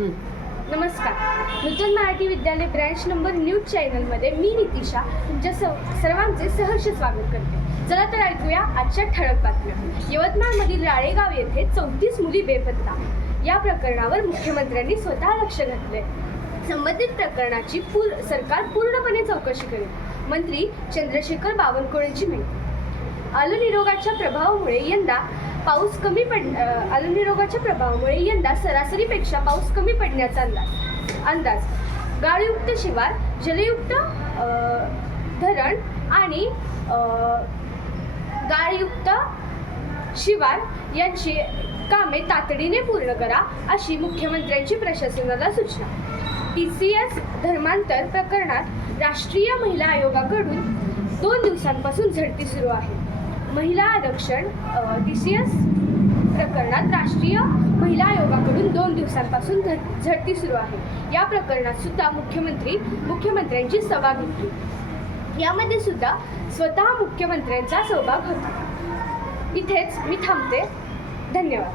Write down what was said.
नमस्कार. नूतन मराठी विद्यालय branch number news चॅनलमध्ये मी नितिशा तुमच्या सर्वांचे सहर्ष स्वागत करते. चला तर ऐकूया आजच्या ठळक बातम्या. यवतमाळमधील राळेगाव येथे 34 मुली बेपत्ता. या प्रकरणावर मुख्यमंत्र्यांनी स्वतः लक्ष घातले. संबंधित प्रकरणाची सरकार पूर्णपणे चौकशी करेल. मंत्री चंद्रशेखर बावनकुळेंची माहिती. आलुनिरोगाच्या प्रभावामुळे यंदा सरासरीपेक्षा पाऊस कमी पडण्याचा अंदाज. गाळयुक्त शिवार, जलयुक्त धरण आणि गाळयुक्त शिवार यांची कामे तातडीने पूर्ण करा, अशी मुख्यमंत्र्यांची प्रशासनाला सूचना. TCS धर्मांतर प्रकरणात राष्ट्रीय महिला आयोगाकडून 2 दिवसांपासून झडती सुरू आहे. महिला आरक्षण TCS प्रकरणात राष्ट्रीय महिला आयोगाकडून 2 दिवसांपासून झडती सुरू आहे. या प्रकरणात सुद्धा मुख्यमंत्र्यांची सभा घेतली. यामध्ये सुद्धा स्वतः मुख्यमंत्र्यांचा सहभाग होता. इथेच मी थांबते. धन्यवाद.